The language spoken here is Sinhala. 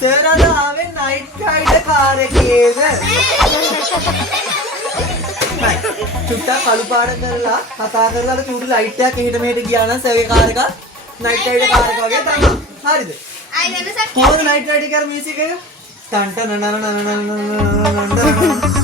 සර් අද ආවේ නයිට් රයිඩර් කාර් එකේද? නයි. චුට්ටක් කළු පාට කරලා කතා කරලා අර චූටි ලයිට් එකක් එහෙට මෙහෙට ගියා නම් සර්ගේ කාර් එක නයිට් රයිඩර් කාර් එක වගේ තමයි. හරිද? ආයි වෙනසක් කොහොමද නයිට් රයිඩර් එකේ මියුසික් එක? ටන් ටන නන නන නන නන